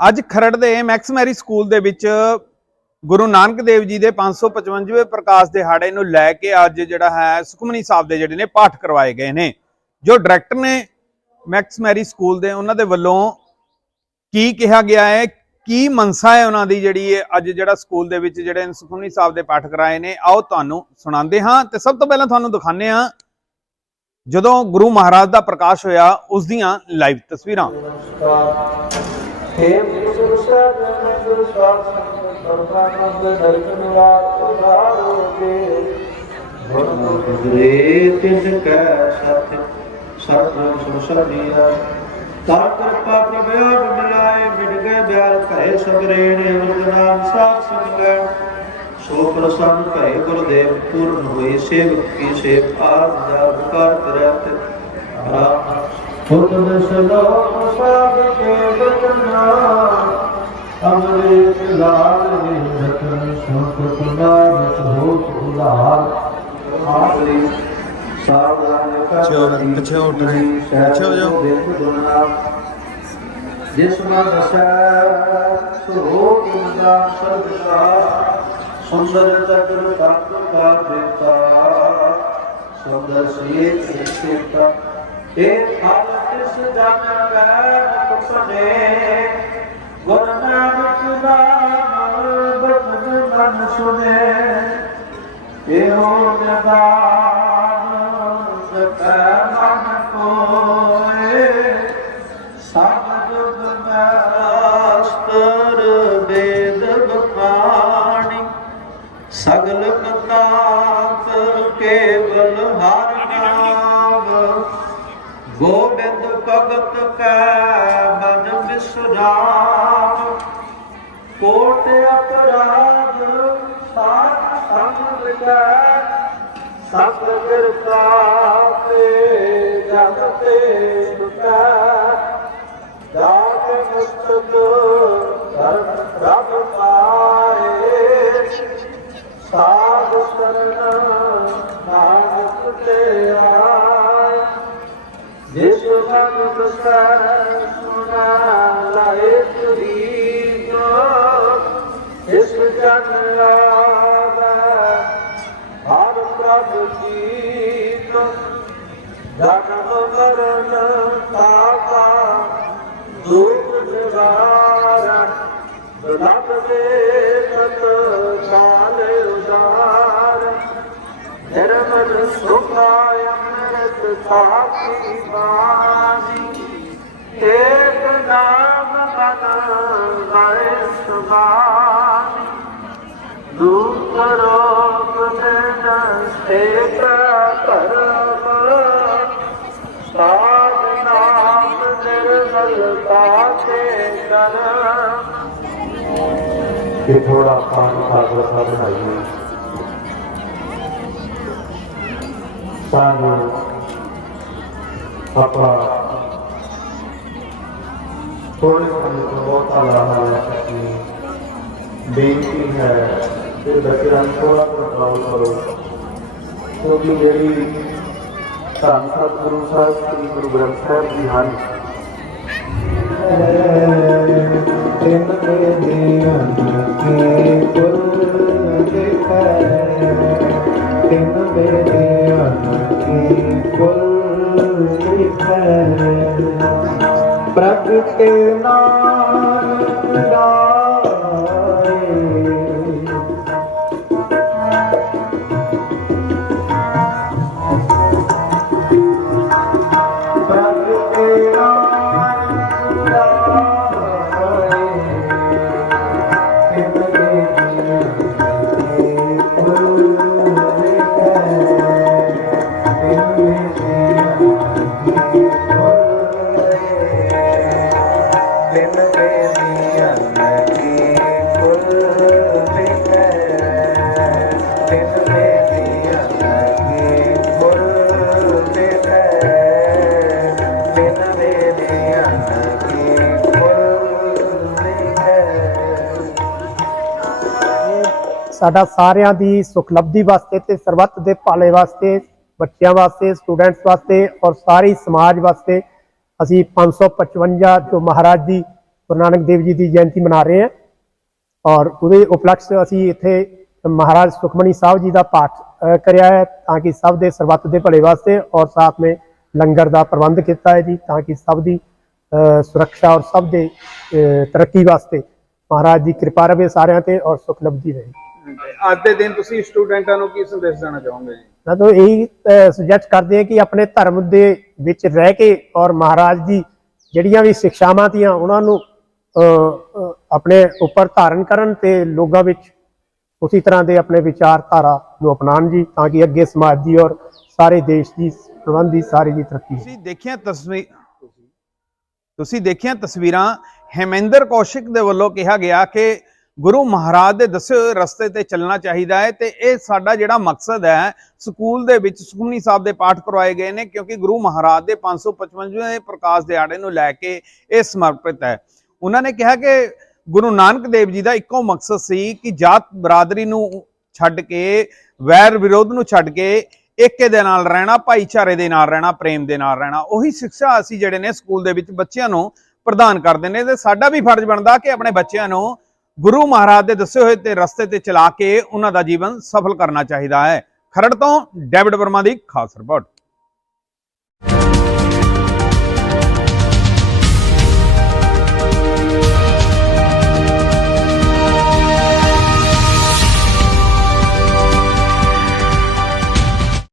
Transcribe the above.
ਅੱਜ ਖਰੜ ਦੇ Max Mary school ਦੇ ਵਿੱਚ ਗੁਰੂ ਨਾਨਕ ਦੇਵ ਜੀ ਦੇ 555ਵੇਂ ਪ੍ਰਕਾਸ਼ ਦਿਹਾੜੇ ਨੂੰ ਲੈ ਕੇ ਅੱਜ ਜਿਹੜਾ ਹੈ ਸੁਖਮਨੀ ਸਾਹਿਬ ਦੇ ਜਿਹੜੇ ਨੇ ਪਾਠ ਕਰਵਾਏ ਗਏ ਨੇ। ਜੋ ਡਾਇਰੈਕਟਰ ਨੇ ਮੈਕਸ ਮੈਰੀ ਸਕੂਲ ਦੇ, ਉਹਨਾਂ ਦੇ ਵੱਲੋਂ ਕੀ ਕਿਹਾ ਗਿਆ ਹੈ, ਕੀ ਮਨਸਾ ਹੈ ਉਹਨਾਂ ਦੀ ਜਿਹੜੀ ਹੈ ਅੱਜ ਜਿਹੜਾ ਸਕੂਲ ਦੇ ਵਿੱਚ ਜਿਹੜੇ ਸੁਖਮਨੀ ਸਾਹਿਬ ਦੇ ਪਾਠ ਕਰਾਏ ਨੇ, ਆਓ ਤੁਹਾਨੂੰ ਸੁਣਾਉਂਦੇ ਹਾਂ ਤੇ ਸਭ ਤੋਂ ਪਹਿਲਾਂ ਤੁਹਾਨੂੰ ਦਿਖਾਉਂਦੇ ਹਾਂ ਜਦੋਂ ਗੁਰੂ ਮਹਾਰਾਜ ਦਾ ਪ੍ਰਕਾਸ਼ ਹੋਇਆ ਉਸ ਦੀਆਂ ਲਾਈਵ ਤਸਵੀਰਾਂ ਤਾਂ ਕਿਰਪਾ ਪ੍ਰਭਿਆ ਬਿਨ ਲਾਏ ਮਿਟ ਗਏ ਬਿਆਲ ਭਰੇ ਸਭ ਰੇਣੇ ਅਮਰ ਨਾਮ ਸਾਖ ਸੰਗੈ ਸੋ ਪ੍ਰਸੰਨ ਭਏ ਗੁਰਦੇਵ ਪੂਰਨ ਹੋਏ ਸੇਵਕ ਕੀ ਸੇਵ ਆਦ ਜਾਪ ਕਰ ਕਰਤ ਰਾਮ ਖੁਦ ਦਸਲੋ ਸਾਧ ਕੇ ਬਚਨਾ ਅਮਰੇ ਲਾਲ ਦੇ ਰਤਨ ਸ਼ੋਕ ਕੁਲਾ ਮਤ ਹੋਤ ਉਲਾਰ ਆਸਰੀ ਸਾਵਧਾਨ ਕਰ ਪਿੱਛੇ ਹੋ- ਪਿੱਛੇ ਹੋ ਉੱਠ ਰਹੇ। ਪਿੱਛੇ ਹੋ ਜਾਓ। ਜਿਸ ਮਨ ਦਸੈ ਸੋ ਤੁਮਦਾ ਸਰਬਦਾ ਸੁੰਦਰ ਚਕਰ ਤਤ ਕਾ ਦੇਤਾ ਸੁੰਦਰ ਸੀ ਸਿਤਾ ਇਹ ਫਲ ਤਿਸ ਜਨ ਵੈਨ ਤੁਸਨੇ ਗੁਰ ਨਾਨਕ ਨਾਮ ਬਚਨ ਮਨ ਸੁਨੇ ਇਹੋ ਨਿਦਾਨ ਗੋਬਿੰਦ ਭਗਤ ਕੈ ਮਨ ਵਿਸਰਾਮ ਕੋਟ ਅਪਰਾਧ ਸਾਧ ਸੰਗ ਕੈ। ਸਭ ਕਿਰਪਾ ਤੇ ਜਗ ਤੇ ਸੁਤਾ ਦਾਤ ਮੁਸਤਕ ਜਿਸ ਮਨ ਦਸੈ ਸੁਨਾ ਲਾਏ ਤੁਰੀਤ ਇਸ ਜਨ ਲਾਵੈ ਹਰ ਪ੍ਰਭ ਕੀਤ ਜਨਮ ਮਰਨ ਤਾਕਾ ਦੁਖ ਨਿਵਾਰ ਦੁਲਤ ਦੇ ਤਤ ਕਾਲ ਉਦਾਰ ਨਿਰਮਲ ਸੁਖਾਇ ਅੰਮ੍ਰਿਤ ਸਾਖੀ ਬਾਣੀ ਏਕ ਨਾਮ ਮਨ ਗਏ ਸੁਬਾਨੀ ਦੁਖ ਰੋਗ ਦਿਨ ਏਕ ਪਰਮ ਸਾਧ ਨਾਮ ਨਿਰਮਲਤਾ ਕੇ ਕਰਮ ਕਿ ਥੋੜਾ ਪਾਣੀ ਸਾਗਰ ਸਾ ਬਣਾਈਏ। ਤਾਂ ਜੋ ਆਪਾਂ ਥੋੜੇ ਸਮੇਂ ਤੋਂ ਬਹੁਤ ਲਾਹਾ ਲੈ ਸਕੀਏ ਬੇਨਤੀ ਹੈ ਕਿ ਬੱਚਿਆਂ ਨੂੰ ਥੋੜਾ ਕੰਟਰੋਲ ਕਰੋ ਕਿਉਂਕਿ ਜਿਹੜੀ ਧੰਨ ਸਤਿਗੁਰੂ ਸਾਹਿਬ ਸ੍ਰੀ ਗੁਰੂ ਗ੍ਰੰਥ ਸਾਹਿਬ ਜੀ ਹਨ ਤਿੰਨ ਕੇ ਦੀਨ ਕੀ ਪ੍ਰਗਟੇ ਨਾਨਕ ਰਾਏ ਸਾਡਾ ਸਾਰਿਆਂ ਦੀ ਸੁਖਲਬਧੀ ਵਾਸਤੇ ਤੇ ਸਰਬੱਤ ਦੇ ਭਲੇ ਵਾਸਤੇ, ਬੱਚਿਆਂ ਵਾਸਤੇ ਸਟੂਡੈਂਟਸ ਵਾਸਤੇ ਔਰ ਸਾਰੀ ਸਮਾਜ ਵਾਸਤੇ ਅਸੀਂ 555 ਜੋ ਮਹਾਰਾਜ ਦੀ ਗੁਰੂ ਨਾਨਕ ਦੇਵ ਜੀ ਦੀ ਜਯੰਤੀ ਮਨਾ ਰਹੇ ਹਾਂ ਔਰ ਉਹਦੇ ਉਪਲਕਸ਼ ਅਸੀਂ ਇੱਥੇ ਮਹਾਰਾਜ ਸੁਖਮਨੀ ਸਾਹਿਬ ਜੀ ਦਾ ਪਾਠ ਕਰਿਆ ਹੈ ਤਾਂ ਕਿ ਸਭ ਦੇ ਸਰਬੱਤ ਦੇ ਭਲੇ ਵਾਸਤੇ ਔਰ ਸਾਥ में ਲੰਗਰ ਦਾ ਪ੍ਰਬੰਧ ਕੀਤਾ ਹੈ ਜੀ ਤਾਂ ਕਿ ਸਭ ਦੀ ਸੁਰੱਖਿਆ ਔਰ ਸਭ ਦੇ ਤਰੱਕੀ ਵਾਸਤੇ ਮਹਾਰਾਜ ਦੀ ਕਿਰਪਾ ਰਵੇ ਸਾਰਿਆਂ ਤੇ ਔਰ ਸੁਖ ਲਬਦੀ ਰਹੇ। ਅੱਜ ਦੇ ਦਿਨ ਤੁਸੀਂ ਸਟੂਡੈਂਟਾਂ ਨੂੰ ਕੀ ਸੰਦੇਸ਼ ਦੇਣਾ ਚਾਹੋਗੇ ਜੀ? ਮੈਂ ਤਾਂ ਇਹੀ ਸੁਜੈਸਟ ਕਰਦੇ ਹਾਂ ਕਿ ਆਪਣੇ ਧਰਮ ਦੇ ਵਿੱਚ ਰਹਿ ਕੇ ਔਰ ਮਹਾਰਾਜ ਦੀ ਜਿਹੜੀਆਂ ਵੀ ਸਿੱਖਿਆਵਾਂ ਤੀਆਂ ਉਹਨਾਂ ਨੂੰ ਆਪਣੇ ਉੱਪਰ ਧਾਰਨ ਕਰਨ ਤੇ ਲੋਕਾਂ ਵਿੱਚ ਉਸੇ ਤਰ੍ਹਾਂ ਦੇ ਆਪਣੇ ਵਿਚਾਰਧਾਰਾ ਨੂੰ ਅਪਣਾਉਣ ਜੀ ਤਾਂ ਕਿ ਅੱਗੇ ਸਮਾਜ ਦੀ ਔਰ ਸਾਰੇ ਦੇਸ਼ ਦੀ ਦੀ ਸਾਰੀ ਦੀ ਤਰੱਕੀ ਤੁਸੀਂ ਦੇਖਿਆ ਤਸਵੀਰ ਤੁਸੀਂ ਦੇਖਿਆ ਤਸਵੀਰਾਂ ਹੇਮੇਂਦਰ ਕੌਸ਼ਿਕ ਦੇ ਵੱਲੋਂ ਕਿਹਾ ਗਿਆ ਕਿ ਗੁਰੂ ਮਹਾਰਾਜ ਦੇ ਦੱਸੇ ਹੋਏ ਰਸਤੇ ਤੇ ਚੱਲਣਾ ਚਾਹੀਦਾ ਹੈ ਤੇ ਇਹ ਸਾਡਾ ਜਿਹੜਾ ਮਕਸਦ ਹੈ, ਸਕੂਲ ਦੇ ਵਿੱਚ ਸੁਖਮਨੀ ਸਾਹਿਬ ਦੇ ਪਾਠ ਕਰਵਾਏ ਗਏ ਨੇ ਕਿਉਂਕਿ ਗੁਰੂ ਮਹਾਰਾਜ ਦੇ 555ਵੇਂ ਪ੍ਰਕਾਸ਼ ਦਿਹਾੜੇ ਨੂੰ ਲੈ ਕੇ ਇਹ ਸਮਰਪਿਤ ਹੈ। ਉਹਨਾਂ ਨੇ ਕਿਹਾ ਕਿ ਗੁਰੂ ਨਾਨਕ ਦੇਵ ਜੀ ਦਾ ਇੱਕੋ ਮਕਸਦ ਸੀ ਕਿ ਜਾਤ ਬਰਾਦਰੀ ਨੂੰ ਛੱਡ ਕੇ, ਵੈਰ ਵਿਰੋਧ ਨੂੰ ਛੱਡ ਕੇ ਏਕੇ ਦੇ ਨਾਲ ਰਹਿਣਾ, ਭਾਈਚਾਰੇ ਦੇ ਨਾਲ ਰਹਿਣਾ, ਪ੍ਰੇਮ ਦੇ ਨਾਲ ਰਹਿਣਾ, ਉਹੀ ਸਿੱਖਿਆ ਅਸੀਂ ਜਿਹੜੇ ਨੇ ਸਕੂਲ ਦੇ ਵਿੱਚ ਬੱਚਿਆਂ ਨੂੰ ਪ੍ਰਦਾਨ ਕਰਦੇ ਨੇ ਤੇ ਸਾਡਾ ਵੀ ਫਰਜ਼ ਬਣਦਾ ਕਿ ਆਪਣੇ ਬੱਚਿਆਂ ਨੂੰ ਗੁਰੂ ਮਹਾਰਾਜ ਦੇ ਦੱਸੇ ਹੋਏ ਤੇ ਰਸਤੇ ਤੇ ਚਲਾ ਕੇ ਉਹਨਾਂ ਦਾ ਜੀਵਨ ਸਫਲ ਕਰਨਾ ਚਾਹੀਦਾ ਹੈ। ਖਰੜ ਤੋਂ ਡੇਵਿਡ ਵਰਮਾ ਦੀ ਖਾਸ ਰਿਪੋਰਟ।